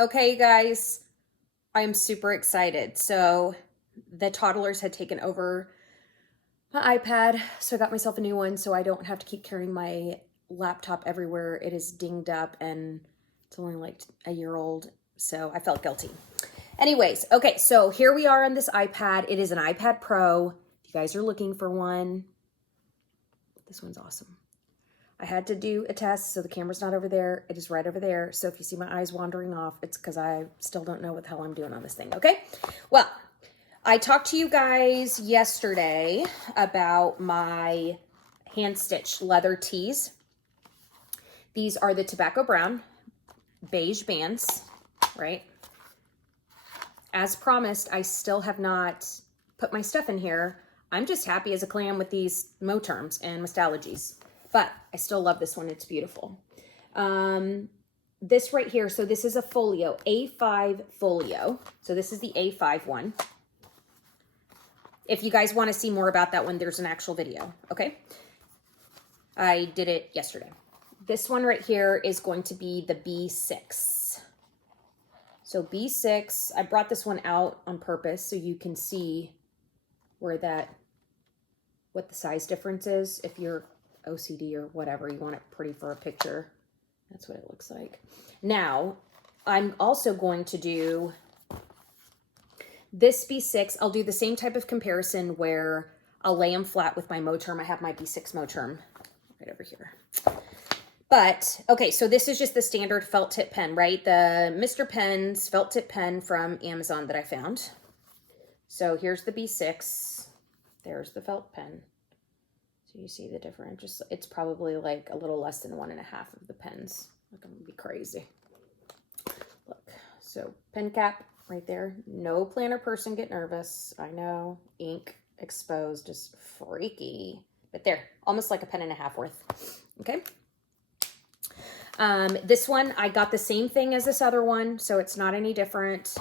Okay, guys, I'm super excited. So the toddlers had taken over my iPad, so I got myself a new one so I don't have to keep carrying my laptop everywhere. It is dinged up and it's only like a year old, so I felt guilty. Anyways, okay, so here we are on this iPad. It is an iPad Pro. If you guys are looking for one, this one's awesome. I had to do a test, so the camera's not over there. It is right over there. So if you see my eyes wandering off, it's because I still don't know what the hell I'm doing on this thing, okay? Well, I talked to you guys yesterday about my hand-stitched leather tees. These are the tobacco brown beige bands, right? As promised, I still have not put my stuff in here. I'm just happy as a clam with these Moterms and Stalogies. But I still love this one. It's beautiful. This right here, so this is a folio, A5 folio. So this is the A5 one. If you guys want to see more about that one, there's an actual video, okay? I did it yesterday. This one right here is going to be the B6. So B6, I brought this one out on purpose so you can see what the size difference is. If you're OCD or whatever, you want it pretty for a picture. That's what it looks like. Now, I'm also going to do this B6. I'll do the same type of comparison where I'll lay them flat with my Moterm. I have my B6 Moterm right over here. But, okay, so this is just the standard felt tip pen, right? The Mr. Penn's felt tip pen from Amazon that I found. So here's the B6. There's the felt pen. So you see the difference. It's probably like a little less than 1.5 of the pens. Like, I'm gonna be crazy. Look, so pen cap right there. No planner person get nervous. I know, ink exposed is freaky. But there, almost like a 1.5 pence worth. Okay. This one, I got the same thing as this other one, so it's not any different.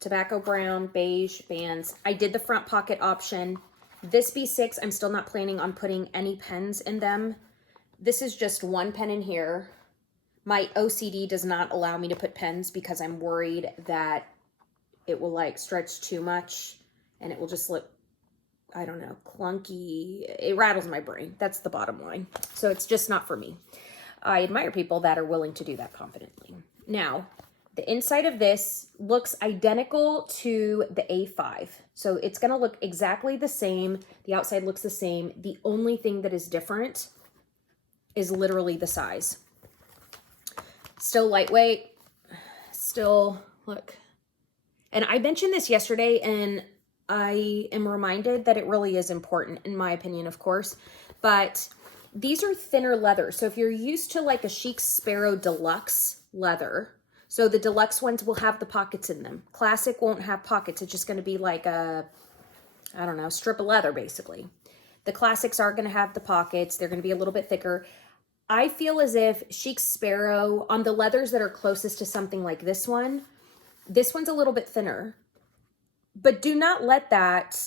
Tobacco brown, beige bands. I did the front pocket option. This B6, I'm still not planning on putting any pens in them. This is just one pen in here. My OCD does not allow me to put pens because I'm worried that it will like stretch too much and it will just look, I don't know, clunky. It rattles my brain. That's the bottom line. So it's just not for me. I admire people that are willing to do that confidently. Now, the inside of this looks identical to the A5. So it's going to look exactly the same. The outside looks the same. The only thing that is different is literally the size. Still lightweight. Still, look. And I mentioned this yesterday, and I am reminded that it really is important, in my opinion, of course. But these are thinner leather. So if you're used to like a Chic Sparrow Deluxe leather, so the deluxe ones will have the pockets in them. Classic won't have pockets. It's just going to be like a, I don't know, strip of leather, basically. The classics are going to have the pockets. They're going to be a little bit thicker. I feel as if Chic Sparrow, on the leathers that are closest to something like this one's a little bit thinner. But do not let that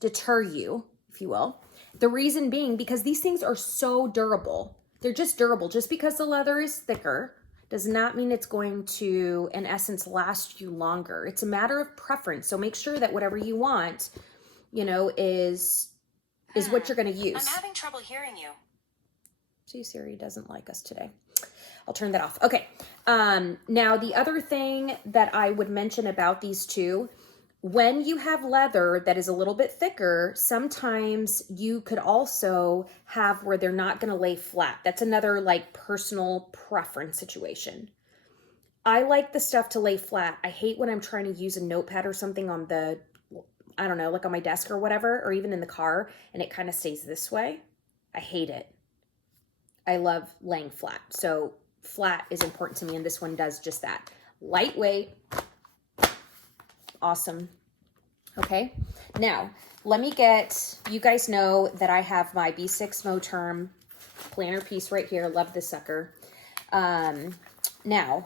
deter you, if you will. The reason being, because these things are so durable. They're just durable. Just because the leather is thicker does not mean it's going to, in essence, last you longer. It's a matter of preference. So make sure that whatever you want, you know, is what you're going to use. I'm having trouble hearing you. See, Siri doesn't like us today. I'll turn that off. Okay. Now, the other thing that I would mention about these two, when you have leather that is a little bit thicker, sometimes you could also have where they're not going to lay flat. That's another like personal preference situation. I like the stuff to lay flat. I hate when I'm trying to use a notepad or something on the, I don't know, like on my desk or whatever, or even in the car, and it kind of stays this way. I hate it. I love laying flat. So flat is important to me, and this one does just that. Lightweight. Awesome. Okay. Now, let me get, you guys know that I have my B6 Moterm planner piece right here. Love this sucker. Now,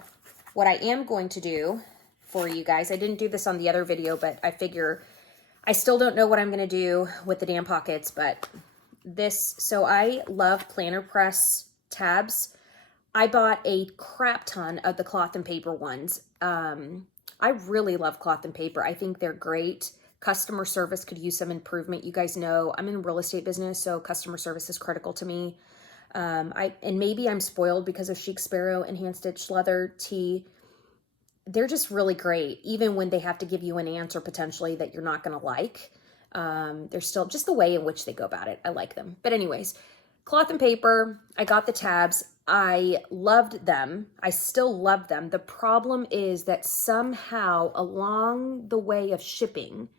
what I am going to do for you guys, I didn't do this on the other video, but I figure I still don't know what I'm going to do with the damn pockets, but this, so I love planner press tabs. I bought a crap ton of the cloth and paper ones. I really love cloth and paper. I think they're great. Customer service could use some improvement. You guys know I'm in a real estate business, so customer service is critical to me. And maybe I'm spoiled because of Chic Sparrow and Handstitched LeatherT. They're just really great, even when they have to give you an answer potentially that you're not going to like. They're still just the way in which they go about it. I like them. But anyways, cloth and paper, I got the tabs. I loved them. I still love them. The problem is that somehow along the way of shipping,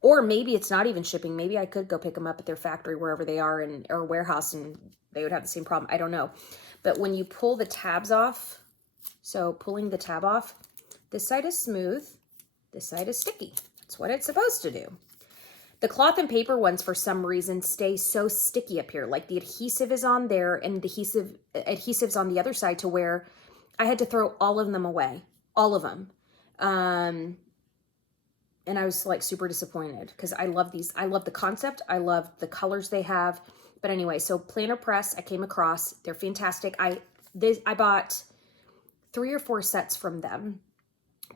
or maybe it's not even shipping, maybe I could go pick them up at their factory wherever they are or warehouse and they would have the same problem. I don't know. But when you pull the tabs off, so pulling the tab off, this side is smooth, this side is sticky. That's what it's supposed to do. The cloth and paper ones, for some reason, stay so sticky up here. Like the adhesive is on there and the adhesive's on the other side to where I had to throw all of them away. All of them. And I was like super disappointed because I love these. I love the concept. I love the colors they have. But anyway, so planner press I came across. They're fantastic. I bought 3 or 4 sets from them,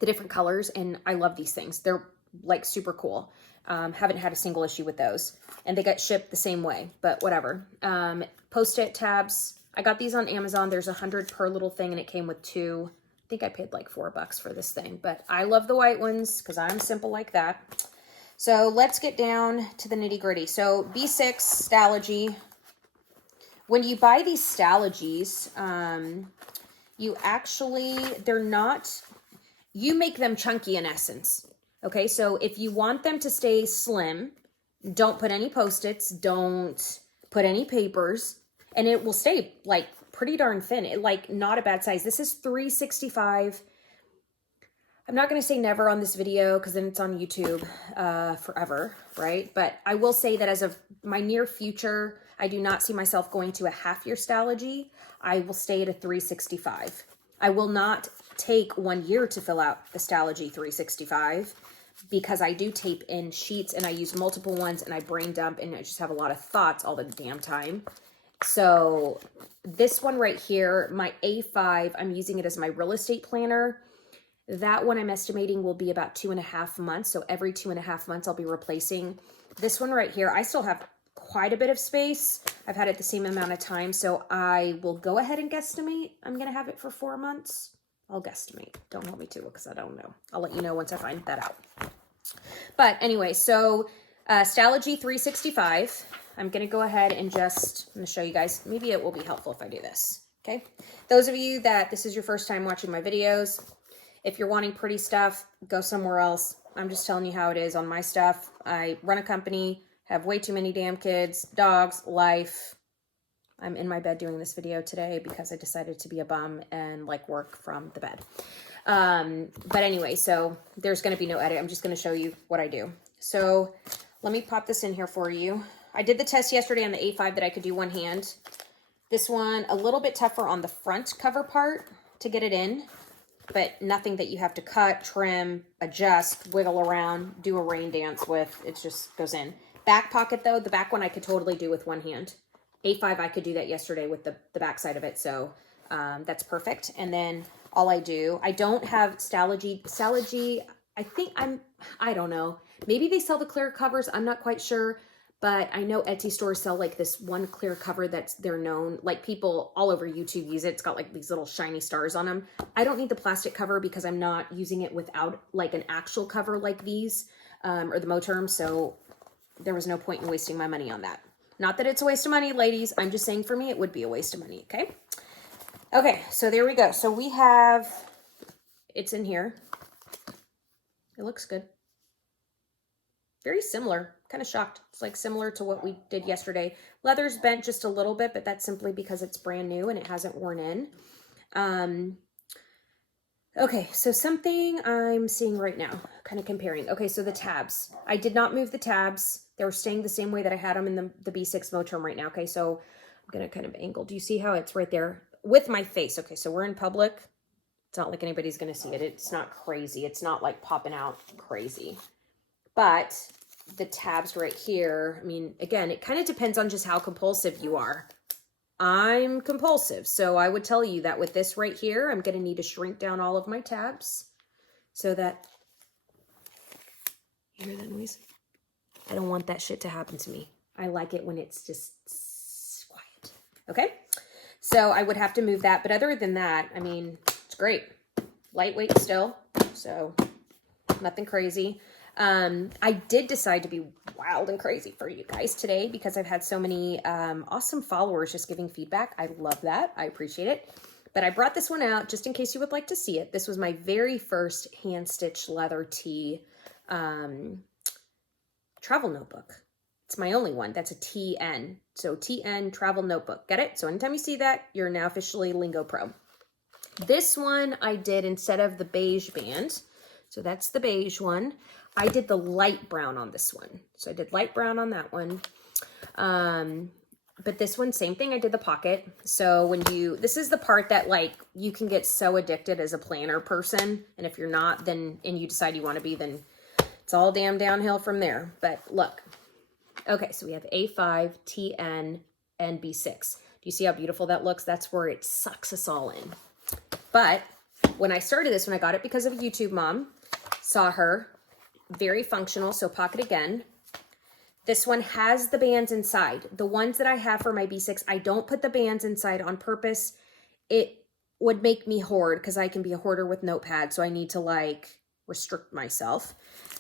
the different colors, and I love these things. They're like super cool. Haven't had a single issue with those, and they got shipped the same way, but whatever. Post-it tabs. I got these on Amazon. There's 100 per little thing, and it came with 2. I think I paid like $4 for this thing, but I love the white ones because I'm simple like that. So let's get down to the nitty gritty. So B6 Stalogy. When you buy these Stalogies, you actually, you make them chunky in essence. Okay, so if you want them to stay slim, don't put any Post-its, don't put any papers, and it will stay like pretty darn thin. Like not a bad size. This is 365. I'm not going to say never on this video because then it's on YouTube forever, right? But I will say that as of my near future, I do not see myself going to a half-year Stalogy. I will stay at a 365. I will not take 1 year to fill out the Stalogy 365 because I do tape in sheets and I use multiple ones and I brain dump and I just have a lot of thoughts all the damn time. So this one right here, my A5, I'm using it as my real estate planner. That one I'm estimating will be about 2.5 months. So every 2.5 months I'll be replacing. This one right here, I still have quite a bit of space. I've had it the same amount of time. So I will go ahead and guesstimate. I'm going to have it for 4 months. I'll guesstimate. Don't hold me to it because I don't know. I'll let you know once I find that out. But anyway, so Stalogy 365. I'm going to go ahead and I'm going to show you guys. Maybe it will be helpful if I do this. Okay. Those of you that this is your first time watching my videos, if you're wanting pretty stuff, go somewhere else. I'm just telling you how it is on my stuff. I run a company, have way too many damn kids, dogs, life. I'm in my bed doing this video today because I decided to be a bum and like work from the bed. But anyway, so there's going to be no edit. I'm just going to show you what I do. So let me pop this in here for you. I did the test yesterday on the A5 that I could do one hand. This one, a little bit tougher on the front cover part to get it in, but nothing that you have to cut, trim, adjust, wiggle around, do a rain dance with. It just goes in. Back pocket though, the back one I could totally do with one hand. A5, I could do that yesterday with the back side of it, so that's perfect. And then all I don't have Stalogy, I don't know. Maybe they sell the clear covers, I'm not quite sure, but I know Etsy stores sell like this one clear cover they're known, like people all over YouTube use it. It's got like these little shiny stars on them. I don't need the plastic cover because I'm not using it without like an actual cover like these or the Moterm, so there was no point in wasting my money on that. Not that it's a waste of money, ladies. I'm just saying for me, it would be a waste of money, okay? Okay, so there we go. So we have, it's in here. It looks good. Very similar. Kind of shocked. It's like similar to what we did yesterday. Leather's bent just a little bit, but that's simply because it's brand new and it hasn't worn in. Okay, so something I'm seeing right now, kind of comparing. Okay, so the tabs. I did not move the tabs. They were staying the same way that I had them in the B6 Moterm right now. Okay, so I'm going to kind of angle. Do you see how it's right there with my face? Okay, so we're in public. It's not like anybody's going to see it. It's not crazy. It's not like popping out crazy. But the tabs right here, I mean, again, it kind of depends on just how compulsive you are. I'm compulsive. So I would tell you that with this right here, I'm going to need to shrink down all of my tabs so that, you hear that noise? I don't want that shit to happen to me. I like it when it's just quiet. Okay. So I would have to move that. But other than that, I mean, it's great. Lightweight still. So nothing crazy. I did decide to be wild and crazy for you guys today because I've had so many awesome followers just giving feedback. I love that. I appreciate it. But I brought this one out just in case you would like to see it. This was my very first hand-stitched LeatherT travel notebook. It's my only one. That's a TN. So TN travel notebook. Get it? So anytime you see that, you're now officially Lingo Pro. This one I did instead of the beige band. So that's the beige one. I did the light brown on this one. So I did light brown on that one. But this one, same thing. I did the pocket. So when this is the part that like you can get so addicted as a planner person. And if you're not, then, and you decide you want to be, then it's all damn downhill from there. But look. Okay, so we have A5, TN, and B6. Do you see how beautiful that looks? That's where it sucks us all in. But when I started this, when I got it because of a YouTube mom, saw her, very functional, so pocket again. This one has the bands inside. The ones that I have for my B6, I don't put the bands inside on purpose. It would make me hoard because I can be a hoarder with notepads, so I need to like restrict myself.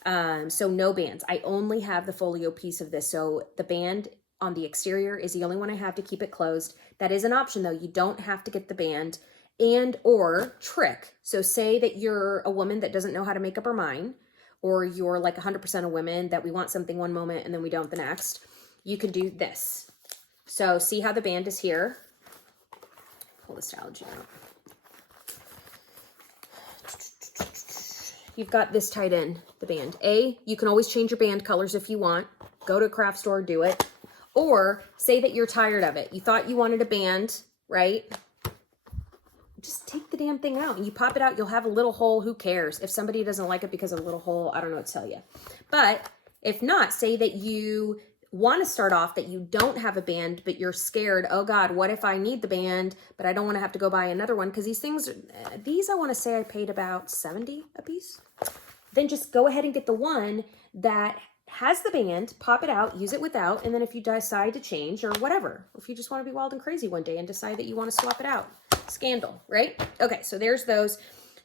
So no bands. I only have the folio piece of this. So the band on the exterior is the only one I have to keep it closed. That is an option though. You don't have to get the band and or trick. So say that you're a woman that doesn't know how to make up her mind, or you're like 100% of women that we want something one moment and then we don't the next. You can do this. So see how the band is here. Pull the Stalogy out. You've got this tied in, the band. You can always change your band colors if you want. Go to a craft store, do it. Or say that you're tired of it. You thought you wanted a band, right? Just take the damn thing out and you pop it out. You'll have a little hole. Who cares? If somebody doesn't like it because of a little hole, I don't know what to tell you. But if not, say that you want to start off that you don't have a band, but you're scared. Oh God, what if I need the band, but I don't want to have to go buy another one? Because these things, I want to say I paid about $70 a piece. Then just go ahead and get the one that has the band, pop it out, use it without. And then if you decide to change or whatever, if you just want to be wild and crazy one day and decide that you want to swap it out, scandal, right? Okay. So there's those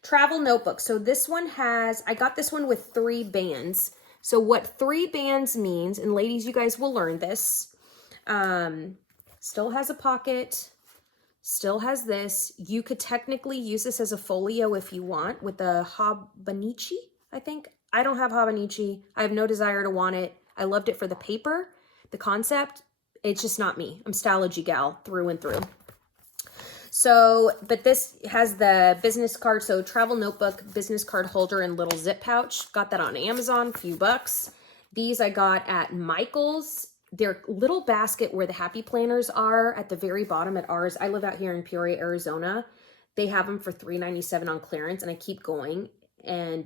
travel notebooks. So this one I got this one with 3 bands. So what 3 bands means, and ladies, you guys will learn this, still has a pocket, still has this. You could technically use this as a folio if you want with a Hobonichi, I think. I don't have Hobonichi. I have no desire to want it. I loved it for the paper, the concept. It's just not me. I'm Stalogy gal through and through. So, but this has the business card. So travel notebook, business card holder, and little zip pouch. Got that on Amazon, a few bucks. These I got at Michael's. Their little basket where the happy planners are at the very bottom at ours. I live out here in Peoria, Arizona. They have them for $3.97 on clearance, and I keep going, and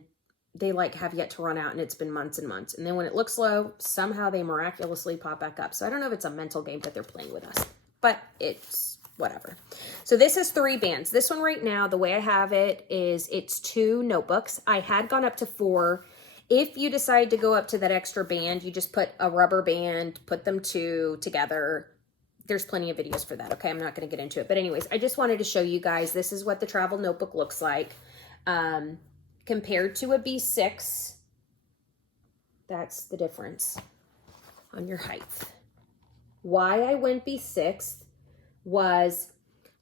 they like have yet to run out, and it's been months and months. And then when it looks low, somehow they miraculously pop back up. So I don't know if it's a mental game that they're playing with us, but it's whatever. So this is 3 bands. This one right now, the way I have it is it's 2 notebooks. I had gone up to 4. If you decide to go up to that extra band, you just put a rubber band, put them 2 together. There's plenty of videos for that. Okay, I'm not going to get into it. But anyways, I just wanted to show you guys, this is what the travel notebook looks like. Compared to a B6, that's the difference on your height. Why I went B6 was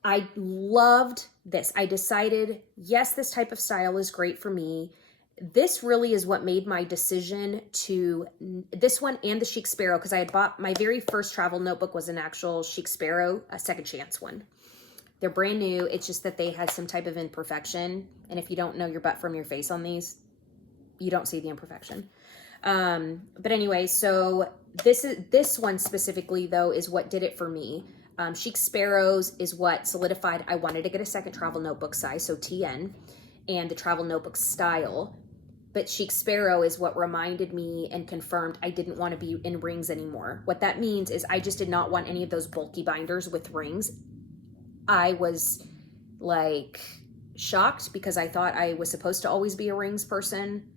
I loved this. I decided, yes, this type of style is great for me. This really is what made my decision to this one and the Chic Sparrow, because I had bought my very first travel notebook was an actual Chic Sparrow, a second chance one. They're brand new. It's just that they had some type of imperfection. And if you don't know your butt from your face on these, you don't see the imperfection. But anyway, so this one specifically though is what did it for me. Chic Sparrows is what solidified I wanted to get a second travel notebook size, so TN, and the travel notebook style. but Chic Sparrow is what reminded me and confirmed I didn't want to be in rings anymore. What that means is I just did not want any of those bulky binders with rings. I was like shocked because I thought I was supposed to always be a rings person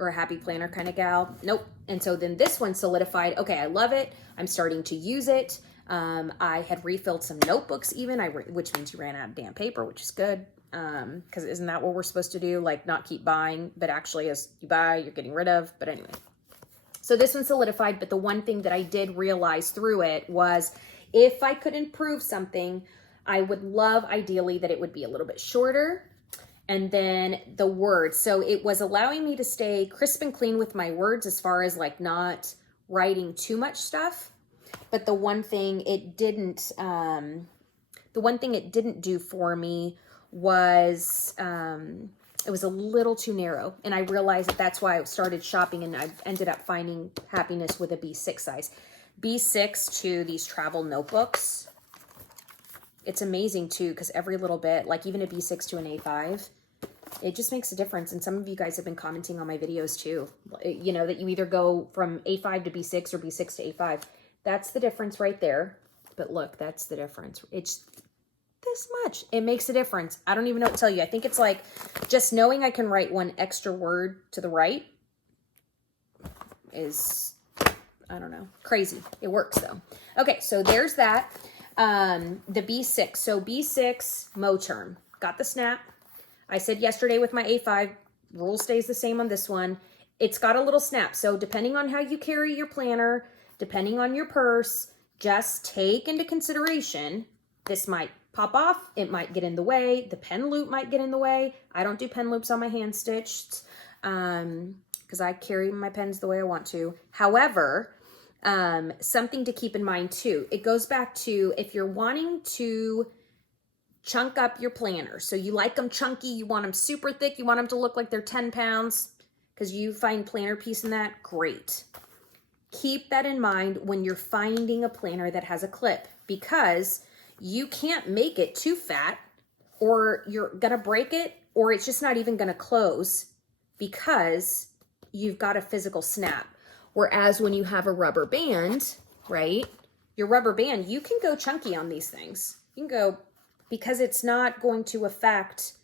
or a happy planner kind of gal. Nope. And so then this one solidified, okay, I love it. I'm starting to use it. I had refilled some notebooks even, which means you ran out of damn paper, which is good. Because isn't that what we're supposed to do? Like not keep buying, but actually as you buy, you're getting rid of. But anyway, so this one solidified. But the one thing that I did realize through it was if I could improve something, I would love ideally that it would be a little bit shorter. And then the words. So it was allowing me to stay crisp and clean with my words as far as like not writing too much stuff. But the one thing it didn't do for me was it was a little too narrow, and I realized that that's why I started shopping, and I ended up finding happiness with a B6 size. B6 to these travel notebooks. It's amazing too, because every little bit, like even a B6 to an A5, it just makes a difference. And some of you guys have been commenting on my videos too, you know, that you either go from A5 to B6 or B6 to A5. That's the difference right there. But look, that's the difference. It's this much. It makes a difference. I don't even know what to tell you. I think it's like just knowing I can write one extra word to the right is, I don't know, crazy. It works though. Okay, so there's that. The B6. So B6 Moterm. Got the snap. I said yesterday with my A5, rule stays the same on this one. It's got a little snap. So depending on how you carry your planner, depending on your purse, just take into consideration, this might pop off, it might get in the way, the pen loop might get in the way. I don't do pen loops on my hand stitched because I carry my pens the way I want to. However, something to keep in mind too, it goes back to if you're wanting to chunk up your planners, so you like them chunky, you want them super thick, you want them to look like they're 10 pounds because you find planner piece in that, great. Keep that in mind when you're finding a planner that has a clip, because you can't make it too fat or you're gonna break it, or it's just not even gonna close because you've got a physical snap. Whereas when you have a rubber band, right, your rubber band, you can go chunky on these things. You can go, because it's not going to affect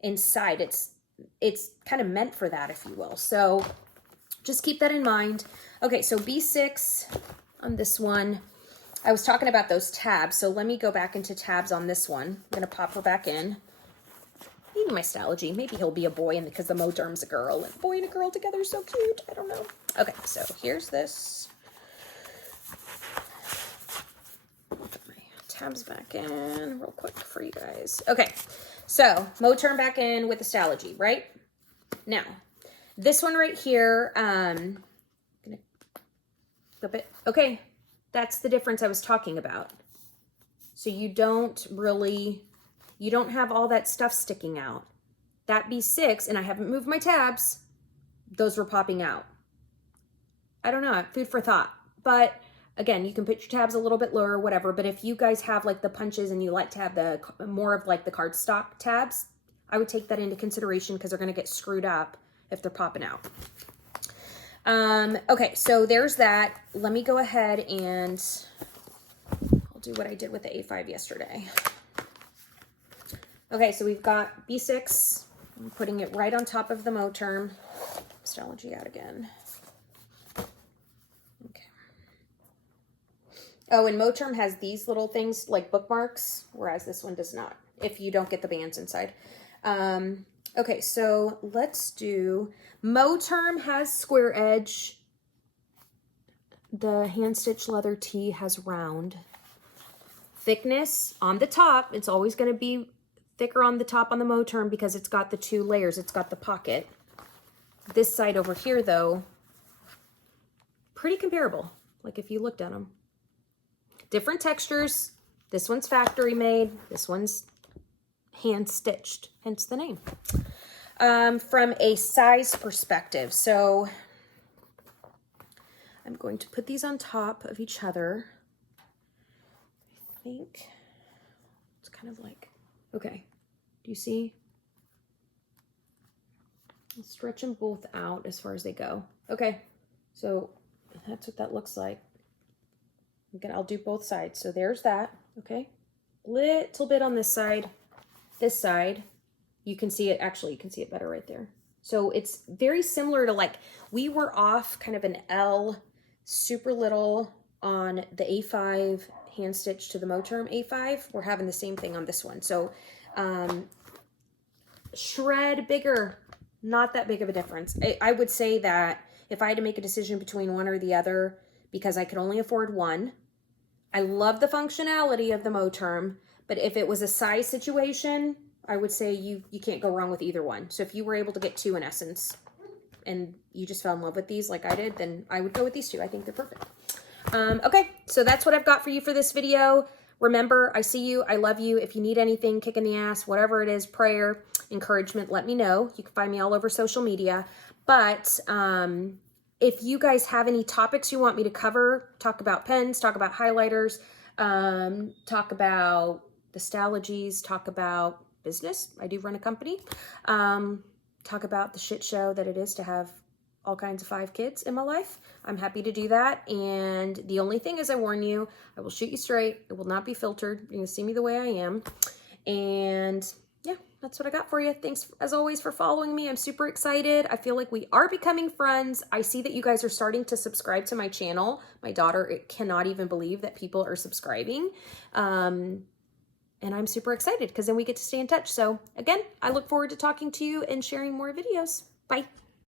inside. It's kind of meant for that, if you will. So just keep that in mind. Okay, so B6 on this one. I was talking about those tabs, so let me go back into tabs on this one. I'm gonna pop her back in. Maybe my Stalogy. Maybe he'll be a boy, and because the Moterm's a girl, and a boy and a girl together is so cute. I don't know. Okay, so here's this. Put my tabs back in real quick for you guys. Okay, so Moterm back in with the Stalogy, right? Now, this one right here, gonna flip it. Okay, that's the difference I was talking about. So you don't have all that stuff sticking out. That B6, and I haven't moved my tabs, those were popping out. I don't know, food for thought. But again, you can put your tabs a little bit lower or whatever, but if you guys have like the punches and you like to have the more of like the cardstock tabs, I would take that into consideration because they're gonna get screwed up if they're popping out. Okay, so there's that. Let me go ahead and I'll do what I did with the A5 yesterday. Okay, so we've got B6. I'm putting it right on top of the Moterm. Stalogy out again. Okay. Oh, and Moterm has these little things like bookmarks, whereas this one does not, if you don't get the bands inside. Okay, so let's do, Moterm has square edge. The Handstitched LeatherT has round. Thickness on the top, it's always going to be thicker on the top on the Moterm because it's got the two layers. It's got the pocket. This side over here, though, pretty comparable. Like if you looked at them. Different textures. This one's factory made. This one's hand stitched, hence the name. From a size perspective, so I'm going to put these on top of each other. I think it's kind of like, okay, do you see? stretch them both out as far as they go. Okay, so that's what that looks like. Again, I'll do both sides. So there's that, okay? Little bit on this side. This side, you can see it, actually, you can see it better right there. So it's very similar to, like, we were off kind of an L, super little on the A5 hand stitch to the Moterm A5. We're having the same thing on this one. So shred bigger, not that big of a difference. I would say that if I had to make a decision between one or the other, because I could only afford one, I love the functionality of the Moterm, but if it was a size situation, I would say you can't go wrong with either one. So if you were able to get two in essence and you just fell in love with these like I did, then I would go with these two. I think they're perfect. Okay, so that's what I've got for you for this video. Remember, I see you, I love you. If you need anything, kick in the ass, whatever it is, prayer, encouragement, let me know. You can find me all over social media. But if you guys have any topics you want me to cover, talk about pens, talk about highlighters, talk about the Stalogies, talk about business. I do run a company. Talk about the shit show that it is to have all kinds of 5 kids in my life. I'm happy to do that. And the only thing is, I warn you, I will shoot you straight. It will not be filtered. You're going to see me the way I am. And yeah, that's what I got for you. Thanks as always for following me. I'm super excited. I feel like we are becoming friends. I see that you guys are starting to subscribe to my channel. My daughter cannot even believe that people are subscribing. And I'm super excited because then we get to stay in touch. So again, I look forward to talking to you and sharing more videos. Bye.